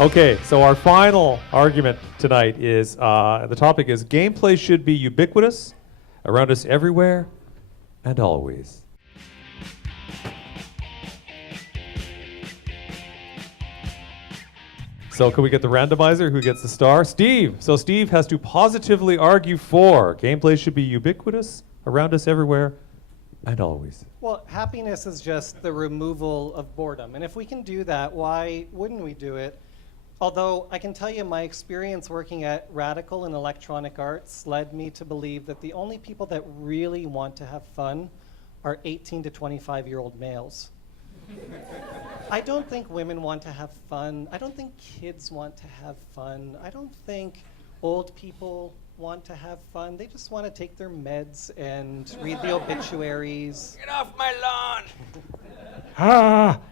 Okay, so our final argument tonight is, the topic is gameplay should be ubiquitous, around us everywhere and always. So can we get the randomizer? Who gets the star? Steve. So Steve has to positively argue for gameplay should be ubiquitous, around us everywhere and always. Well, happiness is just the removal of boredom. And if we can do that, why wouldn't we do it? Although I can tell you my experience working at Radical and Electronic Arts led me to believe that the only people that really want to have fun are 18 to 25-year-old males. I don't think women want to have fun. I don't think kids want to have fun. I don't think old people want to have fun. They just want to take their meds and read the obituaries. Get off my lawn!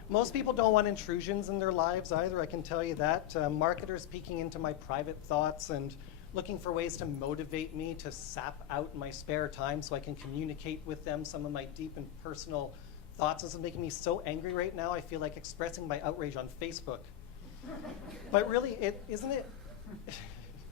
Most people don't want intrusions in their lives either, I can tell you that. Marketers peeking into my private thoughts and looking for ways to motivate me to sap out my spare time so I can communicate with them some of my deep and personal thoughts. This is making me so angry right now, I feel like expressing my outrage on Facebook. But really, isn't it?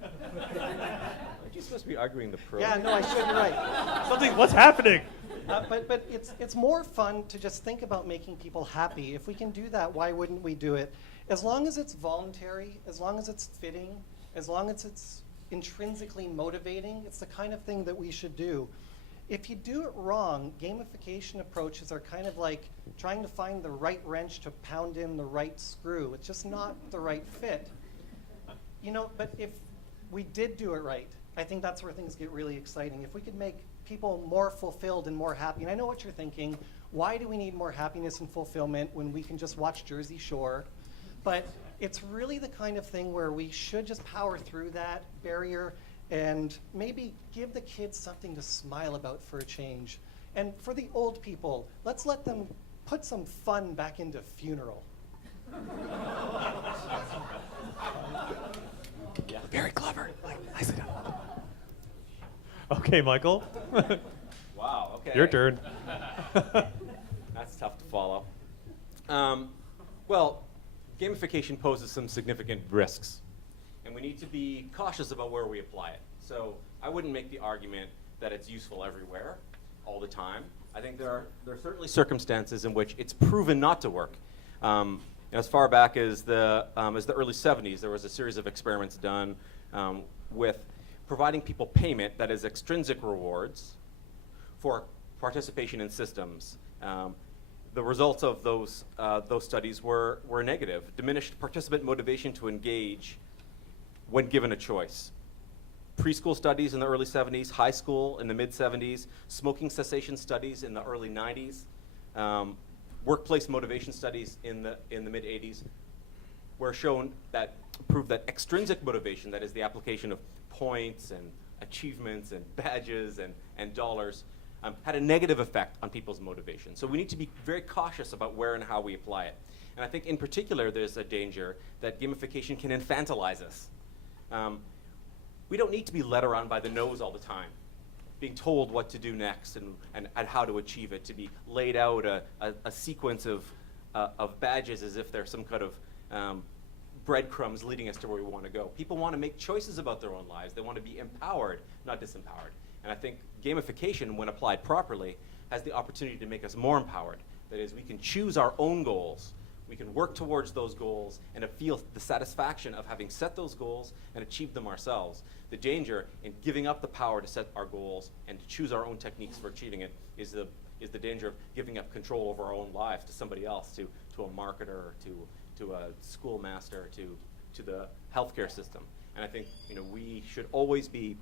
Aren't you supposed to be arguing the pro? Yeah, no, I should, you're right. What's happening? But it's more fun to just think about making people happy. If we can do that, why wouldn't we do it? As long as it's voluntary, as long as it's fitting, as long as it's intrinsically motivating, it's the kind of thing that we should do. If you do it wrong, gamification approaches are kind of like trying to find the right wrench to pound in the right screw. It's just not the right fit. You know, but if we did do it right, I think that's where things get really exciting. If we could make people more fulfilled and more happy, and I know what you're thinking, why do we need more happiness and fulfillment when we can just watch Jersey Shore? But it's really the kind of thing where we should just power through that barrier and maybe give the kids something to smile about for a change. And for the old people, let's let them put some fun back into funeral. Yeah. Very clever. Nicely done. Okay, Michael. Wow, okay. Your turn. That's tough to follow. Well, gamification poses some significant risks, and we need to be cautious about where we apply it. So I wouldn't make the argument that it's useful everywhere, all the time. I think there are certainly circumstances in which it's proven not to work. As far back as the early 70s, there was a series of experiments done with providing people payment, that is extrinsic rewards, for participation in systems. The results of those studies were negative. Diminished participant motivation to engage when given a choice. Preschool studies in the early 70s, high school in the mid 70s, smoking cessation studies in the early 90s, workplace motivation studies in the mid 80s were shown that proved that extrinsic motivation, that is the application of points and achievements and badges and dollars, had a negative effect on people's motivation. So we need to be very cautious about where and how we apply it. And I think in particular there's a danger that gamification can infantilize us. We don't need to be led around by the nose all the time, being told what to do next and how to achieve it, to be laid out a sequence of badges as if they're some kind of breadcrumbs leading us to where we want to go. People want to make choices about their own lives. They want to be empowered, not disempowered. And I think gamification, when applied properly, has the opportunity to make us more empowered. That is, we can choose our own goals. We can work towards those goals and feel the satisfaction of having set those goals and achieved them ourselves. The danger in giving up the power to set our goals and to choose our own techniques for achieving it is the danger of giving up control over our own lives to somebody else, to a marketer, to a schoolmaster, to the healthcare system. And I think we should always be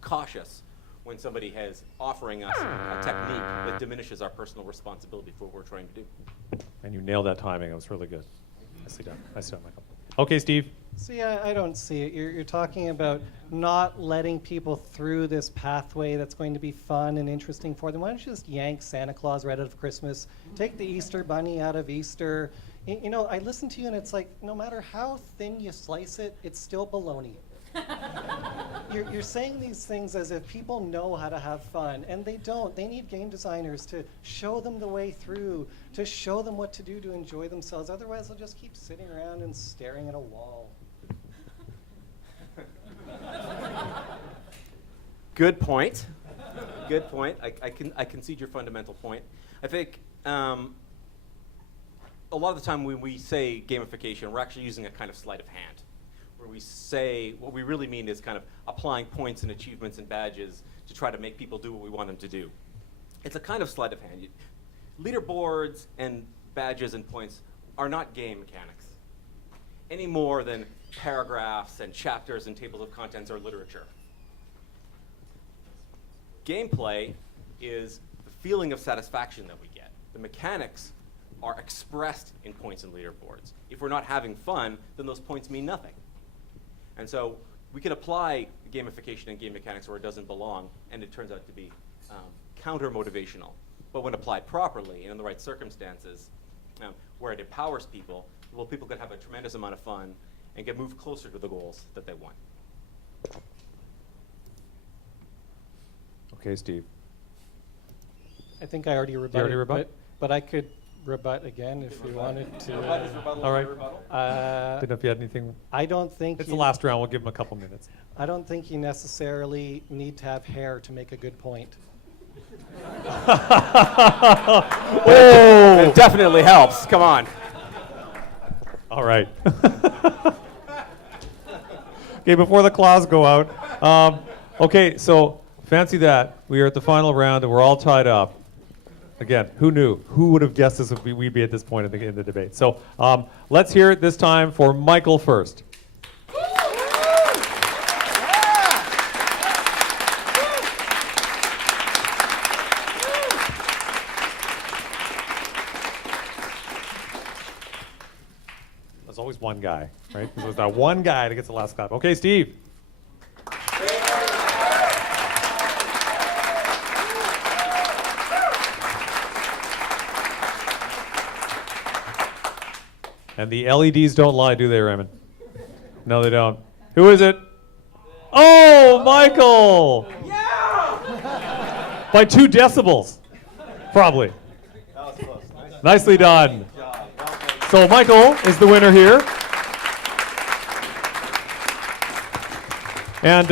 cautious when somebody is offering us a technique that diminishes our personal responsibility for what we're trying to do. And you nailed that timing. It was really good. Nicely done. Nice done, Michael. Okay, Steve. See, I don't see it. You're talking about not letting people through this pathway that's going to be fun and interesting for them. Why don't you just yank Santa Claus right out of Christmas? Take the Easter Bunny out of Easter. I listen to you and it's like, no matter how thin you slice it, it's still baloney. you're saying these things as if people know how to have fun, and they don't. They need game designers to show them the way through, to show them what to do to enjoy themselves. Otherwise, they'll just keep sitting around and staring at a wall. Good point. Good point. I concede your fundamental point. I think a lot of the time when we say gamification, we're actually using a kind of sleight of hand, where we say what we really mean is kind of applying points and achievements and badges to try to make people do what we want them to do. It's a kind of sleight of hand. Leaderboards and badges and points are not game mechanics any more than paragraphs and chapters and tables of contents or literature. Gameplay is the feeling of satisfaction that we get. The mechanics are expressed in points and leaderboards. If we're not having fun, then those points mean nothing. And so we can apply gamification and game mechanics where it doesn't belong, and it turns out to be counter-motivational. But when applied properly and in the right circumstances, where it empowers people, well, people can have a tremendous amount of fun and get moved closer to the goals that they want. Okay, Steve. I think I already rebutted. already rebut? But I could rebut again if you wanted to. All right. Didn't know if you had anything. I don't think It's the last round. We'll give him a couple minutes. I don't think you necessarily need to have hair to make a good point. Oh! It definitely helps. Come on. All right. Okay, before the claws go out. Okay, so fancy that. We are at the final round and we're all tied up. Again, who knew? Who would have guessed this if we'd be at this point in the debate? So let's hear it this time for Michael first. There's always one guy, right? There's that one guy that gets the last clap. Okay, Steve. And the LEDs don't lie, do they, Raymond? No, they don't. Who is it? Oh, Michael! Yeah! By 2 decibels, probably. That was close. Nicely done. Good job. Well played. So Michael is the winner here. And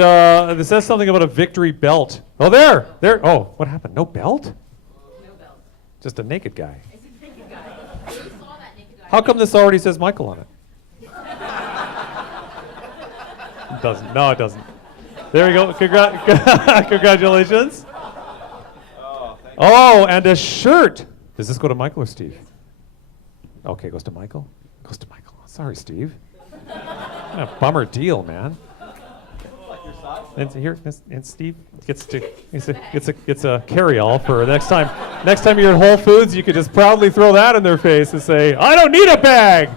this says something about a victory belt. Oh, there. Oh, what happened? No belt? No belt. Just a naked guy. It's a naked guy. You saw that naked guy. How come this already says Michael on it? It doesn't. No, it doesn't. There we go. Congratulations. Oh, thank you. Oh, and a shirt. Does this go to Michael or Steve? Okay, goes to Michael. Goes to Michael. Sorry, Steve. What a bummer deal, man. Like your size? And here, and Steve gets a carry-all for next time. Next time you're at Whole Foods, you could just proudly throw that in their face and say, "I don't need a bag."